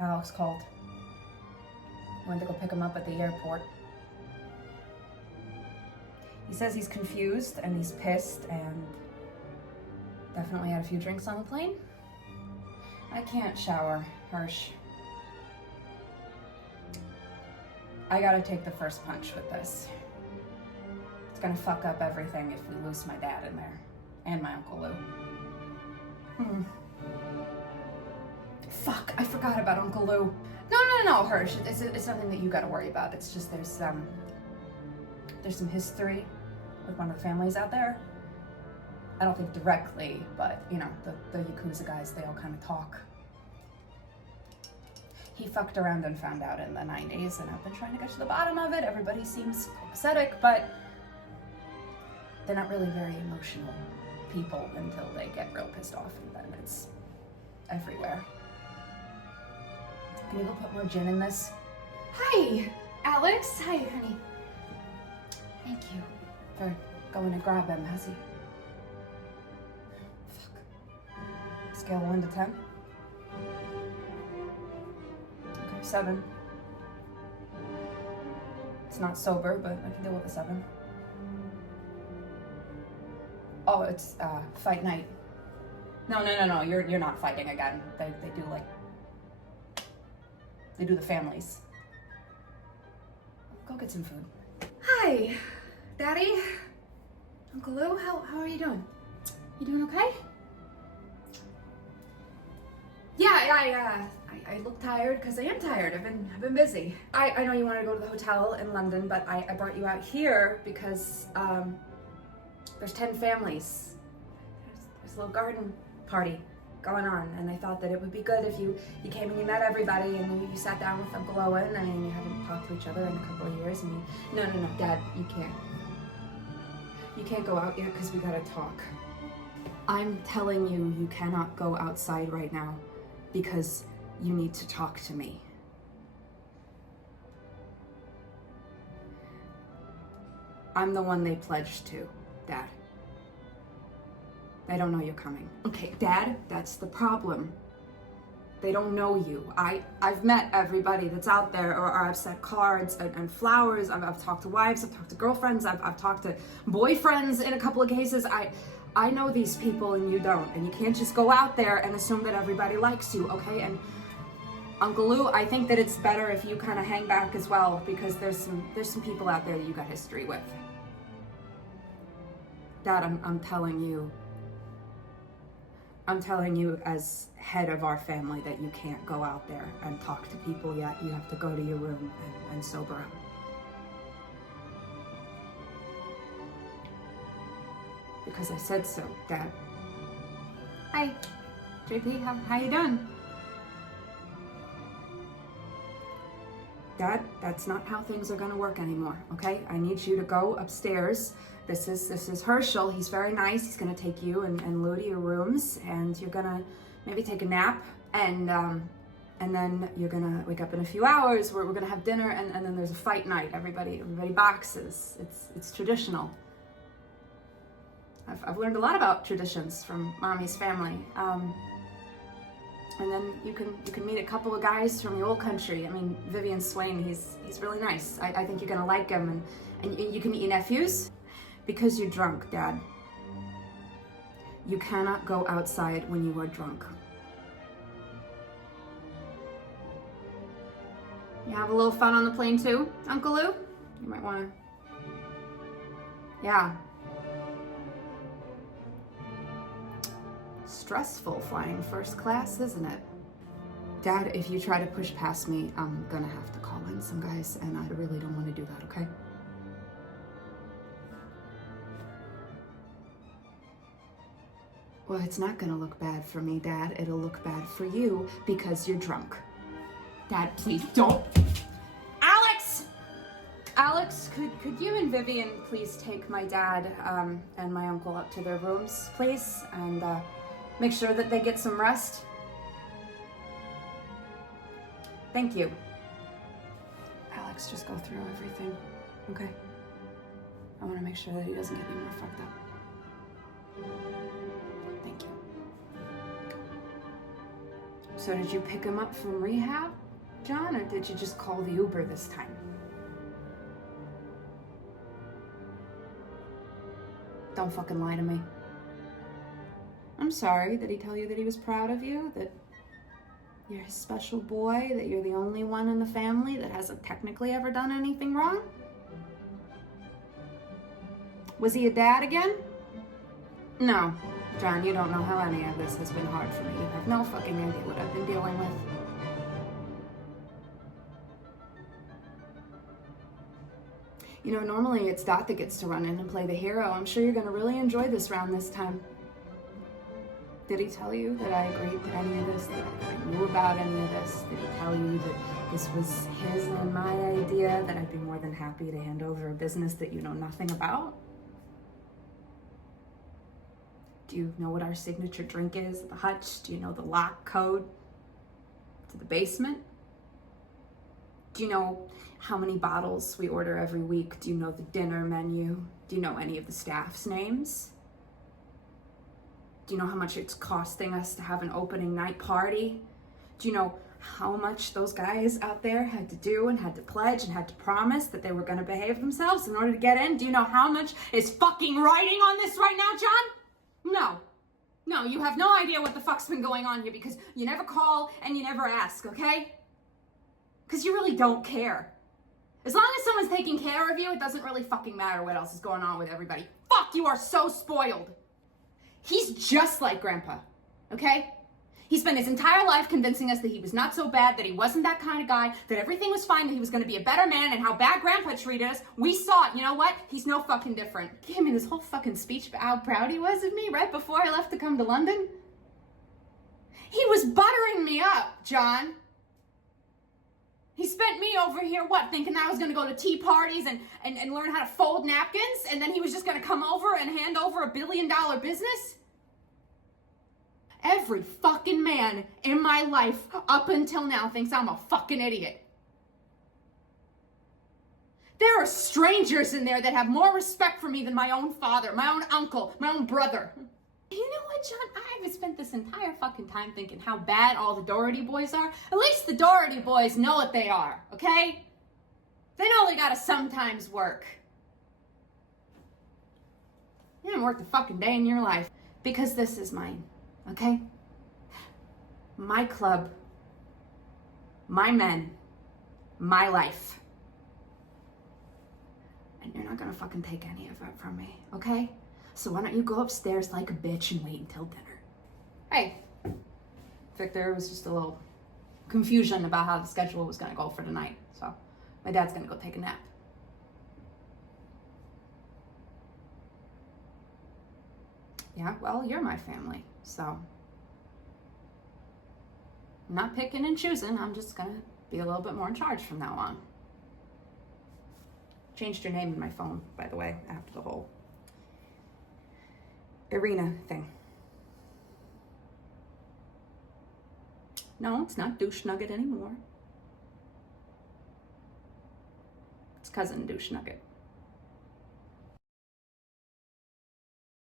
Alex called. Went to go pick him up at the airport. He says he's confused and he's pissed and definitely had a few drinks on the plane. I can't shower, Hirsch. I gotta take the first punch with this. It's gonna fuck up everything if we lose my dad in there. And my Uncle Lou. Fuck, I forgot about Uncle Lou. No, Hirsch. It's nothing that you gotta worry about. It's just there's some history with one of the families out there. I don't think directly, but you know, the Yakuza guys, they all kind of talk. He fucked around and found out in the 90s, and I've been trying to get to the bottom of it. Everybody seems pathetic, but they're not really very emotional people until they get real pissed off, and then it's everywhere. Can you go put more gin in this? Hi, Alex. Hi, honey. Thank you for going to grab him, has he? Fuck. Scale 1 to 10? Okay, 7. It's not sober, but I can deal with a 7. Oh, it's fight night. No, you're not fighting again. They do like, they do the families. Go get some food. Hi, Daddy. Uncle Lou, how are you doing? You doing okay? Yeah, I look tired because I am tired. I've been busy. I know you want to go to the hotel in London, but I brought you out here because there's 10 families. There's a little garden party going on, and I thought that it would be good if you came and you met everybody and you sat down with Uncle Owen. I mean, you haven't talked to each other in a couple of years, and you... No, Dad, you can't. You can't go out yet because we gotta talk. I'm telling you, you cannot go outside right now because you need to talk to me. I'm the one they pledged to, Dad. They don't know you're coming. Okay, Dad, that's the problem. They don't know you. I've met everybody that's out there, or I've sent cards and flowers. I've talked to wives, I've talked to girlfriends, I've talked to boyfriends in a couple of cases. I know these people and you don't, and you can't just go out there and assume that everybody likes you, okay? And Uncle Lou, I think that it's better if you kind of hang back as well, because there's some people out there that you got history with. Dad, I'm telling you as head of our family that you can't go out there and talk to people yet. You have to go to your room and sober up. Because I said so, Dad. Hi, JP, how you doing? Dad, that's not how things are gonna work anymore, okay? I need you to go upstairs. This is Herschel. He's very nice. He's gonna take you and Lou to your rooms, and you're gonna maybe take a nap, and then you're gonna wake up in a few hours where we're gonna have dinner, and then there's a fight night. Everybody boxes. It's traditional. I've learned a lot about traditions from Mommy's family. And then you can meet a couple of guys from the old country. I mean, Vivian Swain, he's really nice. I think you're gonna like him, and you can meet your nephews. Because you're drunk, Dad. You cannot go outside when you are drunk. You have a little fun on the plane too, Uncle Lou? You might wanna... Yeah. Stressful flying first class, isn't it? Dad, if you try to push past me, I'm gonna have to call in some guys, and I really don't want to do that, okay? Well, it's not gonna look bad for me, Dad. It'll look bad for you because you're drunk. Dad, please don't. Alex, could you and Vivian please take my dad and my uncle up to their rooms, please? And make sure that they get some rest. Thank you. Alex, just go through everything, okay? I want to make sure that he doesn't get any more fucked up. Thank you. So did you pick him up from rehab, John, or did you just call the Uber this time? Don't fucking lie to me. I'm sorry. Did he tell you that he was proud of you? That you're his special boy? That you're the only one in the family that hasn't technically ever done anything wrong? Was he a dad again? No. John, you don't know how any of this has been hard for me. You have no fucking idea what I've been dealing with. You know, normally it's Dot that gets to run in and play the hero. I'm sure you're gonna really enjoy this round this time. Did he tell you that I agreed to any of this, that I knew about any of this? Did he tell you that this was his and my idea, that I'd be more than happy to hand over a business that you know nothing about? Do you know what our signature drink is at the Hutch? Do you know the lock code to the basement? Do you know how many bottles we order every week? Do you know the dinner menu? Do you know any of the staff's names? Do you know how much it's costing us to have an opening night party? Do you know how much those guys out there had to do and had to pledge and had to promise that they were gonna behave themselves in order to get in? Do you know how much is fucking writing on this right now, John? No, you have no idea what the fuck's been going on here because you never call and you never ask, okay? Because you really don't care. As long as someone's taking care of you, it doesn't really fucking matter what else is going on with everybody. Fuck, you are so spoiled. He's just like Grandpa, okay? He spent his entire life convincing us that he was not so bad, that he wasn't that kind of guy, that everything was fine, that he was gonna be a better man, and how bad Grandpa treated us. We saw it, you know what? He's no fucking different. He gave me this whole fucking speech about how proud he was of me right before I left to come to London. He was buttering me up, John. He spent me over here, thinking I was gonna go to tea parties and learn how to fold napkins, and then he was just gonna come over and hand over $1 billion business? Every fucking man in my life up until now thinks I'm a fucking idiot. There are strangers in there that have more respect for me than my own father, my own uncle, my own brother. You know what, John? I've spent this entire fucking time thinking how bad all the Doherty boys are. At least the Doherty boys know what they are, okay? They know they gotta sometimes work. You haven't worked a fucking day in your life. Because this is mine, okay? My club, my men, my life. And you're not gonna fucking take any of it from me, okay? So why don't you go upstairs like a bitch and wait until dinner? Hey, Victor, there was just a little confusion about how the schedule was gonna go for tonight. So my dad's gonna go take a nap. Yeah, well, you're my family, so I'm not picking and choosing. I'm just gonna be a little bit more in charge from now on. Changed your name in my phone, by the way, after the whole Irina thing. No, it's not Douche Nugget anymore. It's Cousin Douche Nugget.